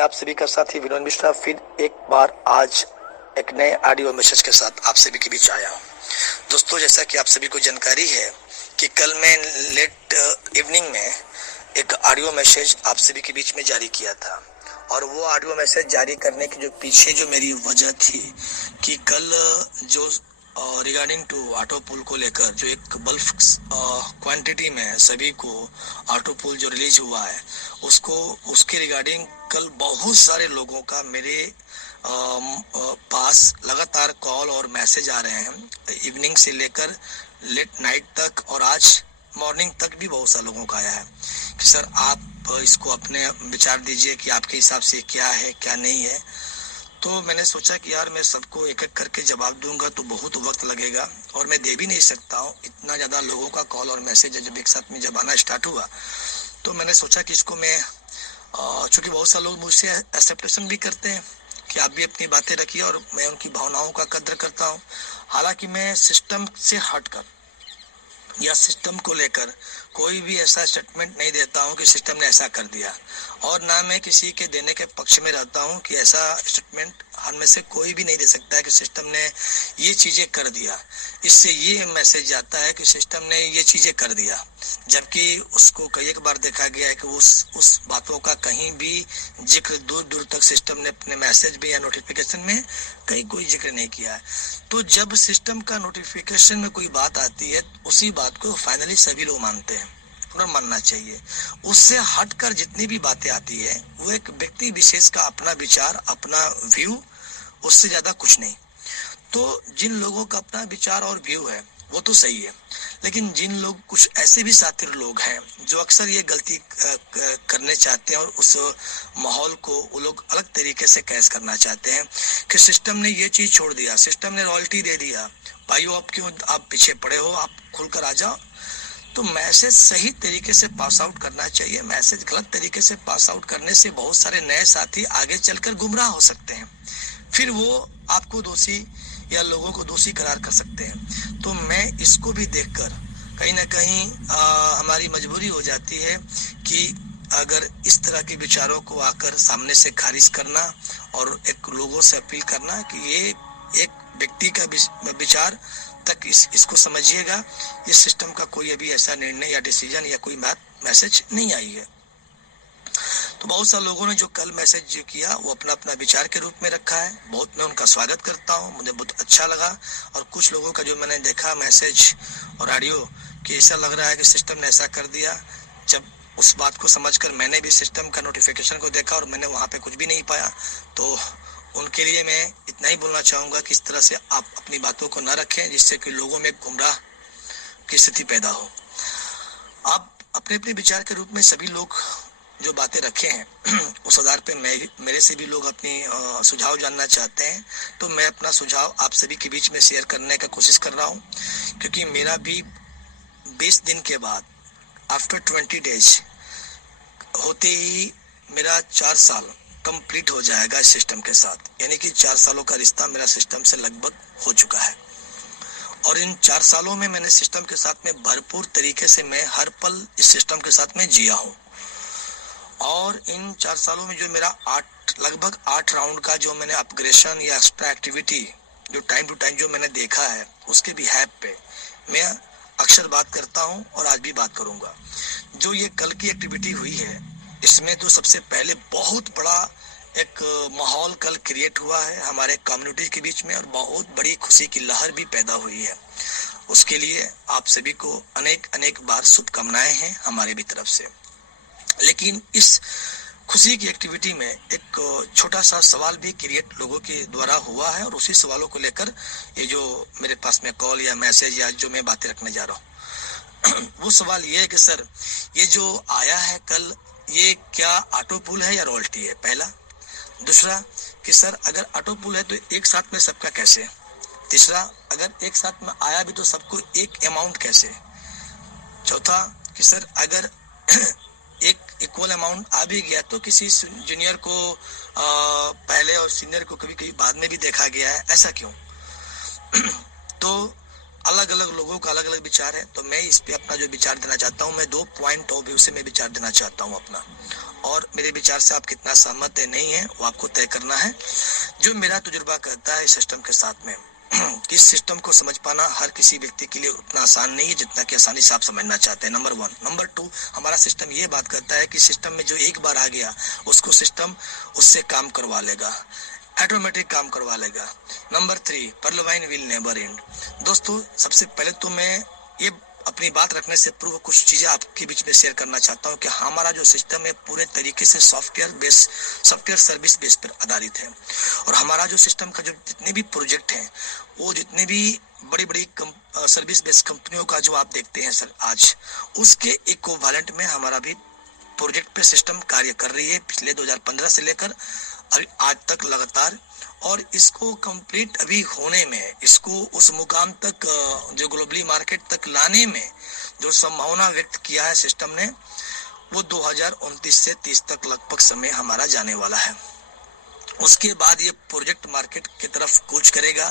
मैं आप सभी का साथी विनोद मिश्रा फिर एक बार आज एक नए ऑडियो मैसेज के साथ आप सभी के बीच आया हूँ। दोस्तों, जैसा कि आप सभी को जानकारी है कि कल मैं लेट इवनिंग में एक ऑडियो मैसेज आप सभी के बीच में जारी किया था, और वो ऑडियो मैसेज जारी करने के जो पीछे जो मेरी वजह थी कि कल जो रिगार्डिंग टू ऑटो पुल को लेकर जो एक बल्क क्वांटिटी में सभी को ऑटो पुल जो रिलीज हुआ है उसके रिगार्डिंग कल बहुत सारे लोगों का मेरे पास लगातार कॉल और मैसेज आ रहे हैं। इवनिंग से लेकर लेट नाइट तक और आज मॉर्निंग तक भी बहुत सारे लोगों का आया है कि सर आप इसको अपने विचार दीजिए कि आपके हिसाब से क्या है क्या नहीं है। तो मैंने सोचा कि यार मैं सबको एक एक करके जवाब दूंगा तो बहुत वक्त लगेगा और मैं दे भी नहीं सकता हूँ। इतना ज़्यादा लोगों का कॉल और मैसेज जब एक साथ में जब आना स्टार्ट हुआ तो मैंने सोचा कि इसको मैं चूँकि बहुत सारे लोग मुझसे एक्सेप्टेशन भी करते हैं कि आप भी अपनी बातें रखिए और मैं उनकी भावनाओं का कद्र करता हूँ। हालांकि मैं सिस्टम से हटकर या सिस्टम को लेकर कोई भी ऐसा स्टेटमेंट नहीं देता हूं कि सिस्टम ने ऐसा कर दिया, और ना मैं किसी के देने के पक्ष में रहता हूं कि ऐसा स्टेटमेंट हम में से कोई भी नहीं दे सकता है कि सिस्टम ने ये चीजें कर दिया। इससे ये मैसेज आता है कि सिस्टम ने ये चीजें कर दिया, जबकि उसको कई एक बार देखा गया है कि उस बातों का कहीं भी जिक्र दूर दूर तक सिस्टम ने अपने मैसेज में या नोटिफिकेशन में कहीं कोई जिक्र नहीं किया है। तो जब सिस्टम का नोटिफिकेशन में कोई बात आती है उसी बात को फाइनली सभी लोग मानते हैं और मानना चाहिए। उससे हटकर जितनी भी बातें आती है वो एक व्यक्ति विशेष का अपना विचार, अपना व्यू, उससे ज्यादा कुछ नहीं। तो जिन लोगों का अपना विचार और व्यू है वो तो सही है, लेकिन जिन लोग कुछ ऐसे भी साथी लोग हैं जो अक्सर ये गलती करने चाहते हैं और उस माहौल को वो लोग अलग तरीके से कैश करना चाहते हैं कि सिस्टम ने ये चीज छोड़ दिया, सिस्टम ने रॉयल्टी दे दिया, भाइयों आप क्यों आप पीछे पड़े हो, आप खुलकर आ जाओ। तो मैसेज सही तरीके से पास आउट करना चाहिए। मैसेज गलत तरीके से पास आउट करने से बहुत सारे नए साथी आगे चलकर गुमराह हो सकते हैं, फिर वो आपको दोषी या लोगों को दोषी करार कर सकते हैं। तो मैं इसको भी देखकर कहीं ना कहीं हमारी मजबूरी हो जाती है कि अगर इस तरह के विचारों को आकर सामने से खारिज करना और एक लोगों से अपील करना कि ये एक व्यक्ति का विचार तक इसको समझिएगा, इस सिस्टम का कोई अभी ऐसा निर्णय या डिसीजन या कोई मैसेज नहीं आई है। तो बहुत सारे लोगों ने जो कल मैसेज जो किया वो अपना अपना विचार के रूप में रखा है, बहुत मैं उनका स्वागत करता हूं, मुझे बहुत अच्छा लगा। और कुछ लोगों का जो मैंने देखा मैसेज और ऑडियो कि ऐसा लग रहा है कि सिस्टम ने ऐसा कर दिया, जब उस बात को समझकर मैंने भी सिस्टम का नोटिफिकेशन को देखा और मैंने वहां पे कुछ भी नहीं पाया, तो उनके लिए मैं इतना ही बोलना चाहूंगा कि इस तरह से आप अपनी बातों को न रखें जिससे कि लोगों में गुमराह की स्थिति पैदा हो। आप अपने अपने विचार के रूप में सभी लोग जो बातें रखे हैं उस आधार पे मेरे से भी लोग अपनी सुझाव जानना चाहते हैं, तो मैं अपना सुझाव आप सभी के बीच में शेयर करने का कोशिश कर रहा हूँ, क्योंकि मेरा भी 20 दिन के बाद आफ्टर 20 डेज होते ही मेरा 4 साल कंप्लीट हो जाएगा इस सिस्टम के साथ, यानी कि 4 सालों का रिश्ता मेरा सिस्टम से लगभग हो चुका है। और इन 4 सालों में मैंने सिस्टम के साथ में भरपूर तरीके से मैं हर पल इस सिस्टम के साथ में जिया हूँ। और इन 4 सालों में जो मेरा लगभग 8 राउंड का जो मैंने अपग्रेशन या एक्स्ट्रा एक्टिविटी जो टाइम टू टाइम जो मैंने देखा है उसके बिहेव पे मैं अक्सर बात करता हूं और आज भी बात करूंगा। जो ये कल की एक्टिविटी हुई है इसमें तो सबसे पहले बहुत बड़ा एक माहौल कल क्रिएट हुआ है हमारे कम्युनिटी के बीच में और बहुत बड़ी खुशी की लहर भी पैदा हुई है। उसके लिए आप सभी को अनेक अनेक बार शुभकामनाएं हैं हमारे भी तरफ से। लेकिन इस खुशी की एक्टिविटी में एक छोटा सा सवाल भी क्रिएट लोगों के द्वारा हुआ है और उसी सवालों को लेकर ये जो मेरे पास में कॉल या मैसेज या जो मैं बातें रखने जा रहा हूँ वो सवाल ये है कि सर ये जो आया है कल ये क्या ऑटो पुल है या रॉयल्टी है, पहला। दूसरा कि सर अगर ऑटो पुल है तो एक साथ में सबका कैसे। तीसरा अगर एक साथ में आया भी तो सबको एक अमाउंट कैसे। चौथा कि सर अगर एक इक्वल अमाउंट आ भी गया तो किसी जूनियर को पहले और सीनियर को कभी कभी बाद में भी देखा गया है, ऐसा क्यों। तो अलग अलग लोगों का अलग अलग विचार है, तो मैं इस पे अपना जो विचार देना चाहता हूँ, मैं 2 पॉइंट ऑफ व्यू से मैं विचार देना चाहता हूँ अपना। और मेरे विचार से आप कितना सहमत है नहीं है वो आपको तय करना है। जो मेरा तजुर्बा कहता है इस सिस्टम के साथ में इस सिस्टम को समझ पाना हर किसी व्यक्ति के लिए उतना आसान नहीं है जितना कि आसानी से आप समझना चाहते हैं, नंबर 1। नंबर 2, हमारा सिस्टम ये बात करता है कि सिस्टम में जो एक बार आ गया उसको सिस्टम उससे काम करवा लेगा, ऑटोमेटिक काम करवा लेगा। नंबर 3, परलवाइन विल नेवर एंड। दोस्तों सबसे पहले तो मैं ये अपनी बात रखने से पूर्व कुछ चीजें आपके बीच में शेयर करना चाहता हूं कि हमारा जो सिस्टम है पूरे तरीके से सॉफ्टवेयर सर्विस बेस पर आधारित है। और हमारा जो सिस्टम का जो जितने भी प्रोजेक्ट हैं वो जितने भी बड़ी बड़ी सर्विस बेस्ड कंपनियों का जो आप देखते हैं सर आज, उसके इक्विवेलेंट में हमारा भी प्रोजेक्ट पे सिस्टम कार्य कर रही है पिछले 2015 से लेकर आज तक लगातार। और इसको कंप्लीट अभी होने में, इसको उस मुकाम तक जो ग्लोबली मार्केट तक लाने में जो संभावना व्यक्त किया है सिस्टम ने, वो 2029 से 30 तक लगभग समय हमारा जाने वाला है। उसके बाद ये प्रोजेक्ट मार्केट की तरफ कूच करेगा,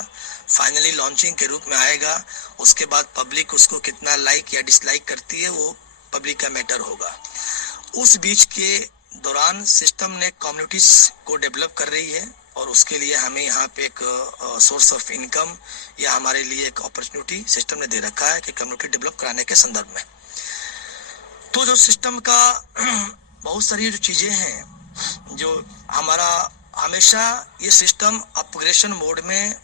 फाइनली लॉन्चिंग के रूप में आएगा। उसके बाद पब्लिक उसको कितना लाइक या डिसलाइक करती है वो पब्लिक का मैटर होगा। उस बीच के दौरान सिस्टम ने कम्युनिटीज को डेवलप कर रही है और उसके लिए हमें यहाँ पे एक सोर्स ऑफ इनकम या हमारे लिए एक अपॉर्चुनिटी सिस्टम ने दे रखा है कि कम्युनिटी डेवलप कराने के संदर्भ में। तो जो सिस्टम का बहुत सारी जो चीजें हैं जो हमारा हमेशा ये सिस्टम अपग्रेडेशन मोड में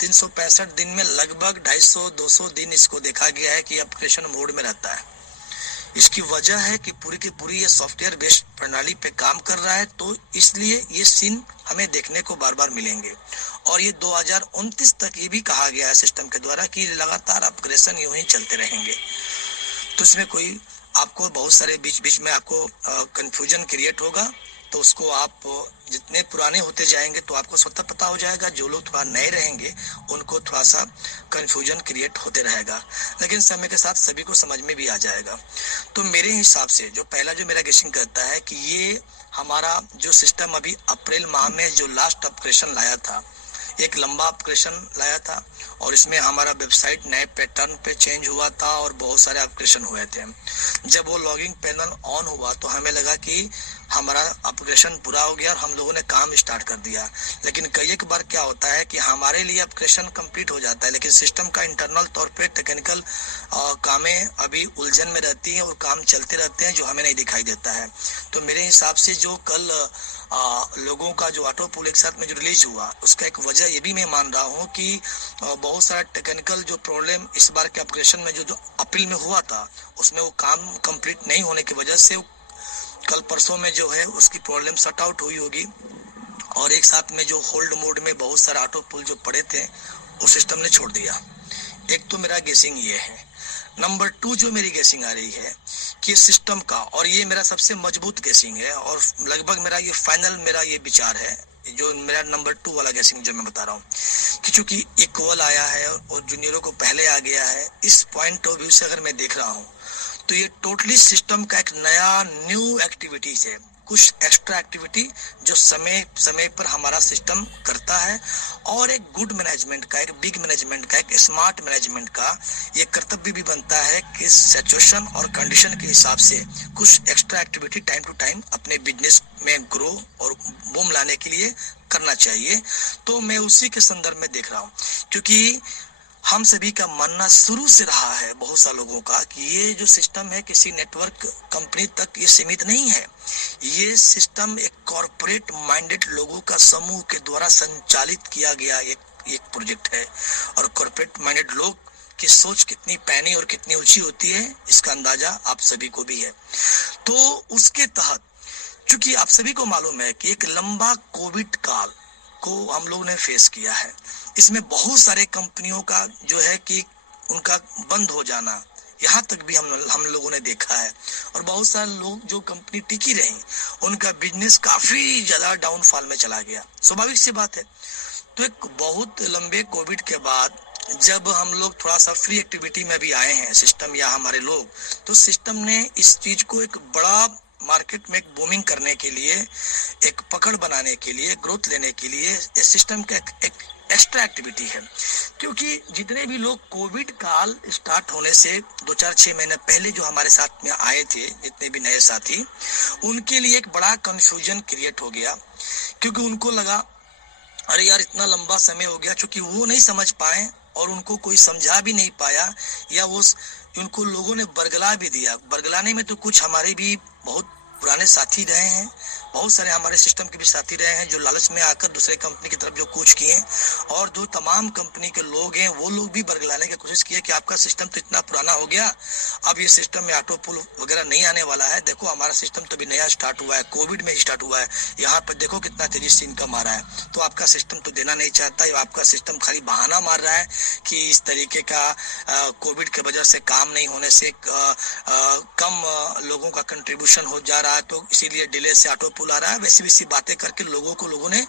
365 दिन में लगभग 250-200 दिन इसको देखा गया है कि अपग्रेडेशन मोड में रहता है। इसकी वजह है कि पूरी की पूरी ये सॉफ्टवेयर बेस्ड प्रणाली पे काम कर रहा है, तो इसलिए ये सीन हमें देखने को बार बार मिलेंगे। और ये 2029 तक ये भी कहा गया है सिस्टम के द्वारा कि लगातार अपग्रेडेशन यूं ही चलते रहेंगे। तो इसमें कोई आपको बहुत सारे बीच में आपको कंफ्यूजन क्रिएट होगा, तो उसको आप जितने पुराने होते जाएंगे तो आपको स्वतः पता हो जाएगा। जो लोग थोड़ा नए रहेंगे उनको थोड़ा सा कंफ्यूजन क्रिएट होते रहेगा, लेकिन समय के साथ सभी को समझ में भी आ जाएगा। तो मेरे हिसाब से जो पहला जो मेरा गेसिंग करता है कि ये हमारा जो सिस्टम अभी अप्रैल माह में जो लास्ट अपग्रेडेशन लाया था, एक लंबा अपग्रेडेशन लाया था और इसमें हमारा वेबसाइट नए पैटर्न पे चेंज हुआ था और बहुत सारे अपग्रेडेशन हुए थे। जब वो लॉगिंग पैनल ऑन हुआ तो हमें लगा कि हमारा अपग्रेडेशन पूरा हो गया और हम लोगों ने काम स्टार्ट कर दिया। लेकिन कई एक बार क्या होता है कि हमारे लिए अपग्रेडेशन कंप्लीट हो जाता है लेकिन सिस्टम का इंटरनल तौर पे टेक्निकल कामें अभी उलझन में रहती हैं और काम चलते रहते हैं जो हमें नहीं दिखाई देता है। तो मेरे हिसाब से जो कल लोगों का जो ऑटो पुल एक साथ में जो रिलीज हुआ उसका एक वजह ये भी मैं मान रहा हूँ कि बहुत सारा टेक्निकल जो प्रॉब्लम इस बार के अपग्रेडेशन में जो अप्रैल में हुआ था उसमें वो काम कंप्लीट नहीं होने की वजह से कल परसों में जो है उसकी प्रॉब्लम सॉर्ट आउट हुई होगी। और एक साथ में जो होल्ड मोड में बहुत सारे ऑटो पुल जो पड़े थे वो सिस्टम ने छोड़ दिया। एक तो मेरा गेसिंग ये है। नंबर 2 जो मेरी गेसिंग आ रही है कि सिस्टम का, और ये मेरा सबसे मजबूत गेसिंग है और लगभग मेरा ये फाइनल मेरा ये विचार है, जो मेरा नंबर 2 वाला गेसिंग जो मैं बता रहा हूँ कि चूंकि इक्वल आया है और जूनियरों को पहले आ गया है, इस पॉइंट ऑफ व्यू से अगर मैं देख रहा हूँ तो ये टोटली सिस्टम का एक नया न्यू एक्टिविटीज है, कुछ एक्स्ट्रा एक्टिविटी जो समय समय पर हमारा सिस्टम करता है। और एक गुड मैनेजमेंट का, एक बिग मैनेजमेंट का, एक स्मार्ट मैनेजमेंट का ये कर्तव्य भी बनता है कि सिचुएशन और कंडीशन के हिसाब से कुछ extra activity time to time अपने बिजनेस में ग्रो और बूम लाने के लिए करना चाहिए। तो मैं उसी के संदर्भ में देख रहा हूँ, क्योंकि हम सभी का मानना शुरू से रहा है बहुत सारे लोगों का कि ये जो सिस्टम है किसी नेटवर्क कंपनी तक ये सीमित नहीं है। ये सिस्टम एक कॉर्पोरेट माइंडेड लोगों का समूह के द्वारा संचालित किया गया एक प्रोजेक्ट है। और कॉर्पोरेट माइंडेड लोग की सोच कितनी पैनी और कितनी ऊंची होती है इसका अंदाजा आप सभी को भी है। तो उसके तहत चूंकि आप सभी को मालूम है कि एक लंबा कोविड काल को हम लोग ने फेस किया है, इसमें बहुत सारे कंपनियों का जो है कि उनका बंद हो जाना यहाँ तक भी हम लोगों ने देखा है। और बहुत सारे लोग जो कंपनी टिकी रही उनका बिजनेस काफी ज्यादा डाउनफॉल में चला गया, स्वाभाविक सी बात है। तो एक बहुत लंबे कोविड के बाद जब हम लोग थोड़ा सा फ्री एक्टिविटी में भी आए हैं सिस्टम या हमारे लोग, तो सिस्टम ने इस चीज को एक बड़ा मार्केट में एक बूमिंग करने के लिए, एक पकड़ बनाने के लिए, ग्रोथ लेने के लिए इस सिस्टम का एक एक्स्ट्रा एक्टिविटी है, क्योंकि जितने भी लोग कोविड काल स्टार्ट होने से 2-4-6 महीने पहले जो हमारे साथ में आए थे, जितने भी नए साथी, उनके लिए एक बड़ा कंफ्यूजन क्रिएट हो गया, क्योंकि उनको लगा अरे यार इतना लंबा समय हो गया, क्योंकि वो नहीं समझ पाए और उनको कोई समझा भी नहीं पाया, या वो उनको लोगों ने बरगला भी दिया। बरगलाने में तो कुछ हमारे भी बहुत पुराने साथी रहे हैं, बहुत सारे हमारे सिस्टम के भी साथी रहे हैं जो लालच में आकर दूसरे कंपनी की तरफ जो कूच किए, और जो तमाम कंपनी के लोग हैं वो लोग भी बरगलाने की कोशिश किए कि आपका सिस्टम तो इतना पुराना हो गया, अब ये सिस्टम में ऑटो पुल वगैरह नहीं आने वाला है, देखो हमारा सिस्टम तो भी नया स्टार्ट हुआ है, कोविड में स्टार्ट हुआ है, यहाँ पर देखो कितना तेजी से इनकम आ रहा है, तो आपका सिस्टम तो देना नहीं चाहता, आपका सिस्टम खाली बहाना मार रहा है कि इस तरीके का कोविड के वजह से काम नहीं होने से कम लोगों का कंट्रीब्यूशन हो जा रहा है, तो इसीलिए डिले से ऑटो पुल आ रहा है। वैसी वैसी बातें करके लोगों ने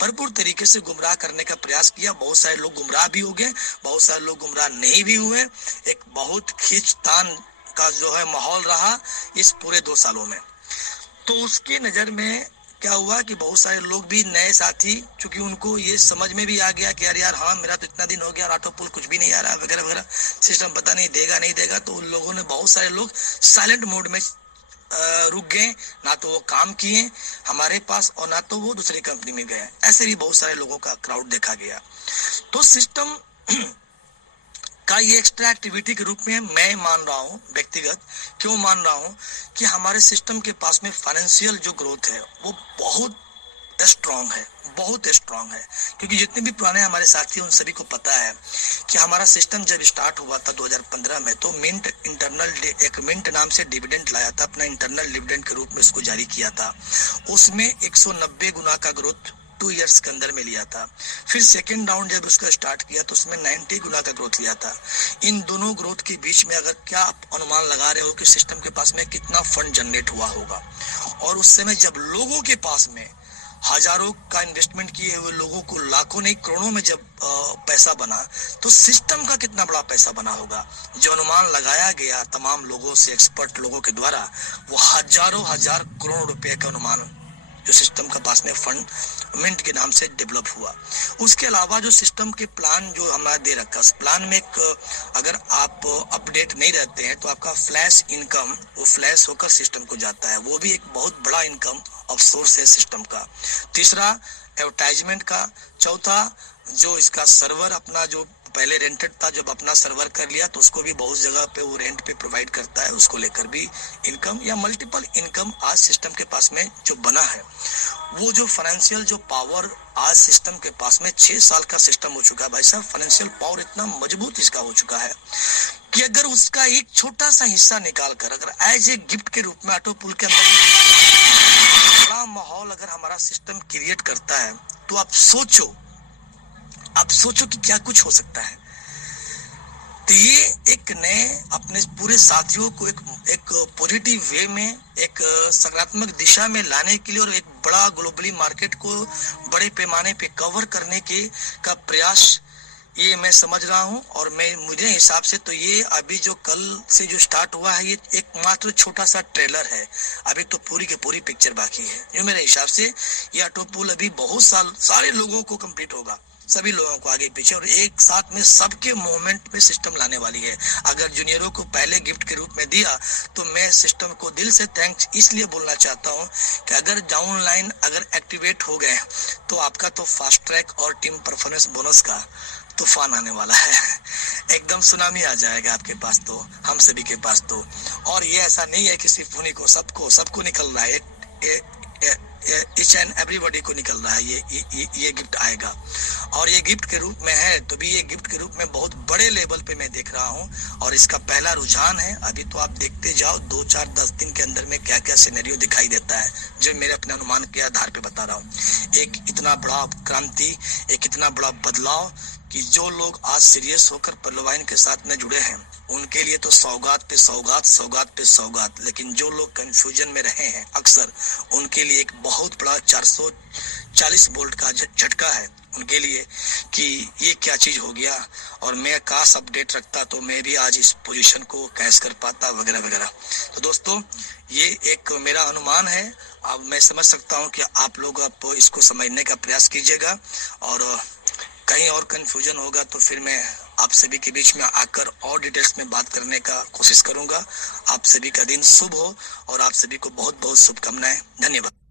भरपूर तरीके से गुमराह करने का प्रयास किया। बहुत सारे लोग गुमराह भी हो गए, बहुत सारे लोग गुमराह नहीं भी हुए। एक बहुत खींचतान का जो है माहौल रहा इस पूरे 2 सालों में। तो उसकी नजर में क्या हुआ कि बहुत सारे लोग भी नए साथी, चूंकि उनको ये समझ में भी आ गया कि यार हाँ मेरा तो इतना दिन हो गया, ऑटो पुल कुछ भी नहीं आ रहा वगैरह वगैरह, सिस्टम पता नहीं देगा नहीं देगा, तो उन लोगों ने, बहुत सारे लोग साइलेंट मोड में रुक गए, ना तो वो काम किए हमारे पास और ना तो वो दूसरी कंपनी में गए। ऐसे भी बहुत सारे लोगों का क्राउड देखा गया। तो सिस्टम का ये एक्स्ट्रा एक्टिविटी के रूप में मैं मान रहा हूँ, व्यक्तिगत क्यों मान रहा हूँ कि हमारे सिस्टम के पास में फाइनेंशियल जो ग्रोथ है वो बहुत स्ट्रांग है, बहुत स्ट्रांग है, क्योंकि जितने भी पुराने हमारे साथी उन सभी को पता है कि हमारा सिस्टम जब स्टार्ट हुआ था 2015 में, तो एक मिंट नाम से डिविडेंड लाया था, अपना इंटरनल डिविडेंड के रूप में उसको जारी किया था। उसमें 190 गुना का ग्रोथ 2 इयर्स के अंदर में लिया था। फिर सेकेंड राउंड जब उसका स्टार्ट किया तो उसमें 90 गुना का ग्रोथ लिया था। इन दोनों ग्रोथ के बीच में अगर क्या आप अनुमान लगा रहे हो कि सिस्टम के पास में कितना फंड जनरेट हुआ होगा, और उस समय जब लोगों के पास में हजारों का इन्वेस्टमेंट किए हुए लोगों को लाखों नहीं करोड़ों में जब पैसा बना, तो सिस्टम का कितना बड़ा पैसा बना होगा। जो अनुमान लगाया गया तमाम लोगों से, एक्सपर्ट लोगों के द्वारा, वो हजारों हजार करोड़ रुपए का अनुमान जो सिस्टम का पास में फंड मिंट के नाम से डेवलप हुआ। उसके अलावा जो सिस्टम के प्लान जो हमारा दे रखा, उस प्लान में अगर आप अपडेट नहीं रहते हैं तो आपका फ्लैश इनकम वो फ्लैश होकर सिस्टम को जाता है, वो भी एक बहुत बड़ा इनकम ऑफ सोर्स है सिस्टम का। तीसरा एडवर्टाइजमेंट का। चौथा जो इसका सर्वर अपना जो पहले रेंटेड था, जब अपना सर्वर कर लिया तो उसको भी बहुत जगह पे वो रेंट पे प्रोवाइड करता है, उसको लेकर भी इनकम या मल्टीपल इनकम आज सिस्टम के पास में जो बना है। वो जो फाइनेंशियल जो पावर आज सिस्टम के पास में 6 साल का सिस्टम हो चुका है भाई साहब, फाइनेंशियल पावर इतना मजबूत इसका हो चुका है कि अगर उसका एक छोटा सा हिस्सा निकाल कर अगर एज ए गिफ्ट के रूप में ऑटो पुल के अंदर बड़ा माहौल अगर हमारा सिस्टम क्रिएट करता है, तो आप सोचो कि क्या कुछ हो सकता है। तो ये एक नए अपने पूरे साथियों को एक पॉजिटिव वे में, एक सकारात्मक दिशा में लाने के लिए और एक बड़ा ग्लोबली मार्केट को बड़े पैमाने पे कवर करने का प्रयास ये मैं समझ रहा हूँ। और मुझे हिसाब से तो ये अभी जो कल से जो स्टार्ट हुआ है, ये एक मात्र छोटा सा ट्रेलर है, अभी तो पूरी की पूरी पिक्चर बाकी है। जो मेरे हिसाब से ये ऑटो पुल अभी बहुत सारे लोगों को कंप्लीट होगा, सभी लोगों को आगे पीछे, और एक साथ में सबके मूवमेंट में सिस्टम लाने वाली है। अगर जूनियरों को पहले गिफ्ट के रूप में दिया तो मैं सिस्टम को दिल से थैंक्स इसलिए बोलना चाहता हूं कि अगर डाउन लाइन अगर एक्टिवेट हो गए तो आपका तो फास्ट ट्रैक और टीम परफॉर्मेंस बोनस का तूफान आने वाला है। एकदम सुनामी आ जाएगा आपके पास, तो हम सभी के पास तो। और ये ऐसा नहीं है कि सिर्फ उन्हीं को, सबको निकल रहा है, ईच एंड एवरीबॉडी को निकल रहा है ये गिफ्ट आएगा। और ये गिफ्ट के रूप में है तो भी ये गिफ्ट के रूप में बहुत बड़े लेवल पे मैं देख रहा हूँ, और इसका पहला रुझान है। अभी तो आप देखते जाओ 2, 4, 10 दिन के अंदर में क्या क्या सिनेरियो दिखाई देता है, जो मेरे अपने अनुमान के आधार पे बता रहा हूँ। एक इतना बड़ा क्रांति, एक इतना बड़ा बदलाव कि जो लोग आज सीरियस होकर पल्लवाइन के साथ में जुड़े हैं उनके लिए तो सौगात पे सौगात, सौगात पे सौगात। लेकिन जो लोग कंफ्यूजन में रहे हैं अक्सर, उनके लिए एक बहुत बड़ा 440 वोल्ट का झटका है उनके लिए कि ये क्या चीज हो गया, और मैं काश अपडेट रखता तो मैं भी आज इस पोजीशन को कैच कर पाता वगैरह वगैरह। तो दोस्तों ये एक मेरा अनुमान है, अब मैं समझ सकता हूँ कि आप लोग इसको समझने का प्रयास कीजिएगा और कहीं और कंफ्यूजन होगा तो फिर मैं आप सभी के बीच में आकर और डिटेल्स में बात करने का कोशिश करूंगा। आप सभी का दिन शुभ हो और आप सभी को बहुत बहुत शुभकामनाएं। धन्यवाद।